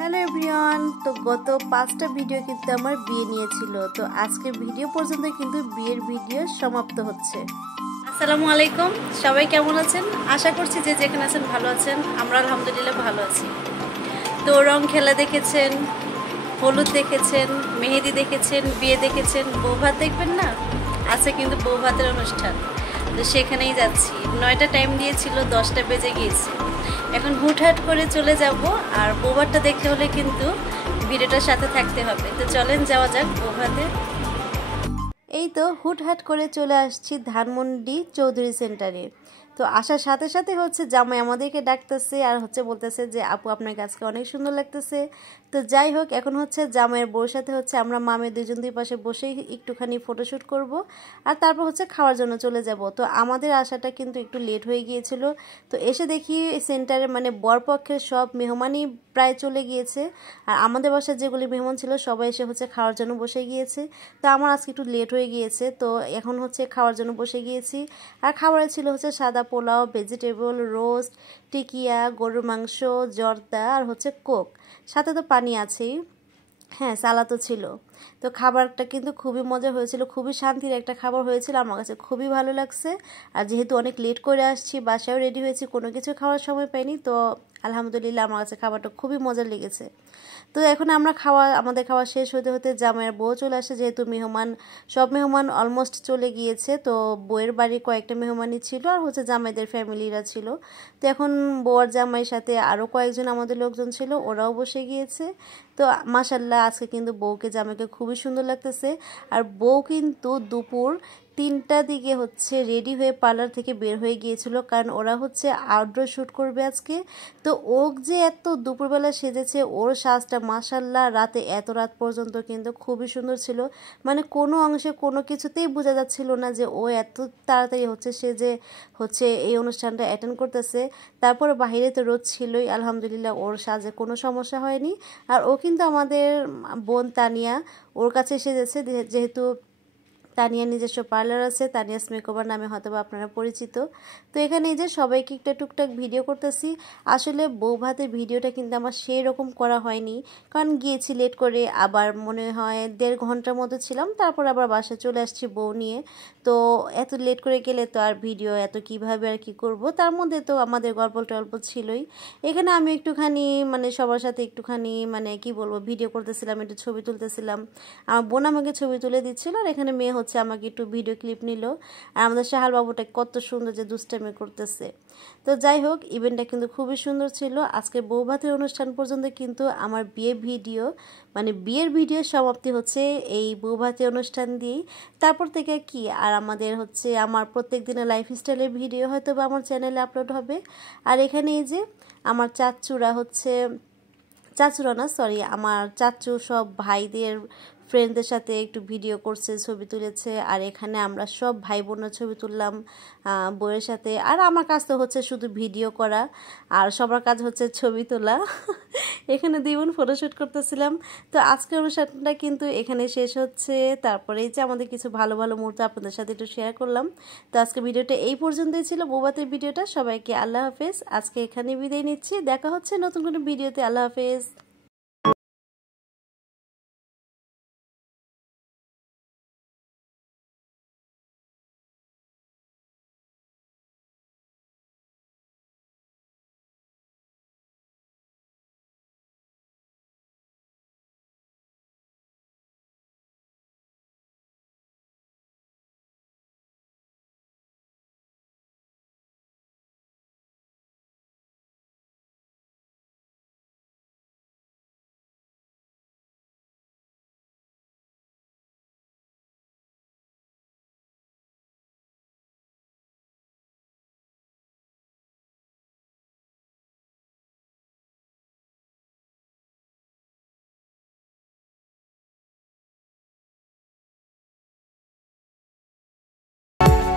Hello everyone, তো গত 5টা ভিডিও কিন্তু আমার বিয়ে নিয়েছিল। তো আজকে ভিডিও পর্যন্ত কিন্তু বিয়ের ভিডিও সমাপ্ত হচ্ছে। আসসালামু আলাইকুম, সবাই কেমন আছেন? আশা করছি যে যেখানে আছেন ভালো আছেন। আমরা আলহামদুলিল্লাহ ভালো আছি। তো রং খেলা দেখেছেন, হলুদ দেখেছেন, মেহেদি দেখেছেন, বিয়ে দেখেছেন, বৌভাত দেখবেন না? আছে কিন্তু বৌভাতের অনুষ্ঠান, তো সেখানেই যাচ্ছি। 9টা টাইম দিয়েছিল, 10টা বেজে গিয়েছে। এখন হুটহাট করে চলে যাব, আর বৌভাতটা দেখতে হলে কিন্তু ভিডিওটার সাথে থাকতে হবে। তো চলেন যাওয়া যাক বৌভাতে। এই তো হুটহাট করে চলে আসছি ধানমন্ডি চৌধুরী সেন্টারে। তো আসার সাথে সাথে হচ্ছে জামাই আমাদেরকে ডাকতেছে আর হচ্ছে বলতেছে যে আপু আপনার কাছকে অনেক সুন্দর লাগতেছে। তো যাই হোক, এখন হচ্ছে জামাইয়ের বউর সাথে হচ্ছে আমরা মামে দুজন দুই পাশে বসেই একটুখানি ফটোশ্যুট করব, আর তারপর হচ্ছে খাওয়ার জন্য চলে যাব। তো আমাদের আসাটা কিন্তু একটু লেট হয়ে গিয়েছিল। তো এসে দেখি সেন্টারে মানে বরপক্ষের সব মেহমানই প্রায় চলে গিয়েছে, আর আমাদের বাসায় যেগুলি মেহমান ছিল সবাই এসে হচ্ছে খাওয়ার জন্য বসে গিয়েছে। তো আমার আজকে একটু লেট হয়ে গিয়েছে, তো এখন হচ্ছে খাওয়ার জন্য বসে গিয়েছি। আর খাবারে ছিল হচ্ছে সাদা পোলাও, ভেজিটেবল রোস্ট, টিকিয়া, গরুর মাংস, জর্দা আর হচ্ছে কোক, সাথে তো পানি আছেই। হ্যাঁ, সালাদও ছিল। তো খাবারটা কিন্তু খুবই মজা হয়েছিল, খুবই শান্তির একটা খাবার হয়েছিল, আমার কাছে খুবই ভালো লাগছে। আর যেহেতু অনেক লেট করে আসছি, বাসায়ও রেডি হয়েছি, কোনো কিছু খাওয়ার সময় পাইনি, তো আলহামদুলিল্লাহ আমার কাছে খাবারটা খুবই মজা লেগেছে। তো এখন আমাদের খাওয়া শেষ হতে হতে জামাইয়ের বউ চলে আসে, যেহেতু সব মেহমান অলমোস্ট চলে গিয়েছে। তো বউয়ের বাড়ির কয়েকটা মেহমানই ছিল, আর হচ্ছে জামাইদের ফ্যামিলিরা ছিল। তো এখন বউয়ার জামাইয়ের সাথে আরও কয়েকজন আমাদের লোকজন ছিল, ওরাও বসে গিয়েছে। তো মাশাল্লাহ আজকে কিন্তু বউকে জামাইকে খুবই সুন্দর লাগতেছে। আর বউ কিন্তু দুপুর 3টার দিকে হচ্ছে রেডি হয়ে পার্লার থেকে বের হয়ে গিয়েছিল, কারণ ওরা হচ্ছে আউটডোর শ্যুট করবে আজকে। তো ও যে এত দুপুরবেলা সেজেছে, ওর সাজটা মাশাল্লাহ রাতে এত রাত পর্যন্ত কিন্তু খুবই সুন্দর ছিল। মানে কোনো অংশে কোনো কিছুতেই বোঝা যাচ্ছিল না যে ও এত তাড়াতাড়ি হচ্ছে সেজে হচ্ছে এই অনুষ্ঠানটা অ্যাটেন্ড করতেছে। তারপরে বাহিরে তো রোদ ছিলই, আলহামদুলিল্লাহ ওর সাজে কোনো সমস্যা হয়নি। আর ও কিন্তু আমাদের বোন তানিয়া, ওর কাছে সেজেছে, যেহেতু তানিয়ার নিজস্ব পার্লার আছে, তানিয়াস মেকওভার নামে হয়তো বা আপনারা পরিচিত। তো এখানে এই যে সবাইকে একটা টুকটাক ভিডিও করতেছি। আসলে বৌভাতের ভিডিওটা কিন্তু আমার সেই রকম করা হয়নি, কারণ গিয়েছি লেট করে, আবার মনে হয় 1.5 ঘন্টার মতো ছিলাম, তারপর আবার বাসায় চলে আসছি বউ নিয়ে। তো এত লেট করে গেলে তো আর ভিডিও এত কিভাবে আর কি করব, তার মধ্যে তো আমাদের গল্প টল্প ছিলই। এখানে আমি একটুখানি মানে সবার সাথে একটুখানি মানে কি বলবো ভিডিও করতেছিলাম, একটু ছবি তুলতেছিলাম। আমার বোন আমাকে ছবি তুলে দিচ্ছিল, আর এখানে মেয়ে হচ্ছে আমাকে একটু ভিডিও ক্লিপ নিল। আর আমাদের শাহাল বাবুটা কত সুন্দর যে দুষ্টামি করতেছে। তো যাই হোক, ইভেন্টটা কিন্তু খুবই সুন্দর ছিল। আজকে বৌভাতের অনুষ্ঠান পর্যন্ত কিন্তু আমার বিয়ের ভিডিও সমাপ্তি হচ্ছে এই বৌভাতের অনুষ্ঠান দিয়েই। তারপর থেকে কি আর আমাদের হচ্ছে আমার প্রত্যেক দিনের লাইফস্টাইলের ভিডিও হয়তো বা আমার চ্যানেলে আপলোড হবে। আর এখানে এই যে আমার আমার চাচু সব ভাইদের ফ্রেন্ডদের সাথে একটু ভিডিও করছে, ছবি তুলেছে। আর এখানে আমরা সব ভাই বোনের ছবি তুললাম বউয়ের সাথে। আর আমার কাজ তো হচ্ছে শুধু ভিডিও করা, আর সবার কাজ হচ্ছে ছবি তোলা। এখানে 2 বোন ফটোশ্যুট করতেছিলাম। তো আজকের অনুষ্ঠানটা কিন্তু এখানে শেষ হচ্ছে। তারপরে এই যে আমাদের কিছু ভালো ভালো মুহূর্ত আপনাদের সাথে একটু শেয়ার করলাম। তো আজকে ভিডিওটা এই পর্যন্তই ছিল, বৌভাতের ভিডিওটা। সবাইকে আল্লাহ হাফেজ। আজকে এখানে বিদায় নিচ্ছি, দেখা হচ্ছে নতুন কোনো ভিডিওতে। আল্লাহ হাফেজ।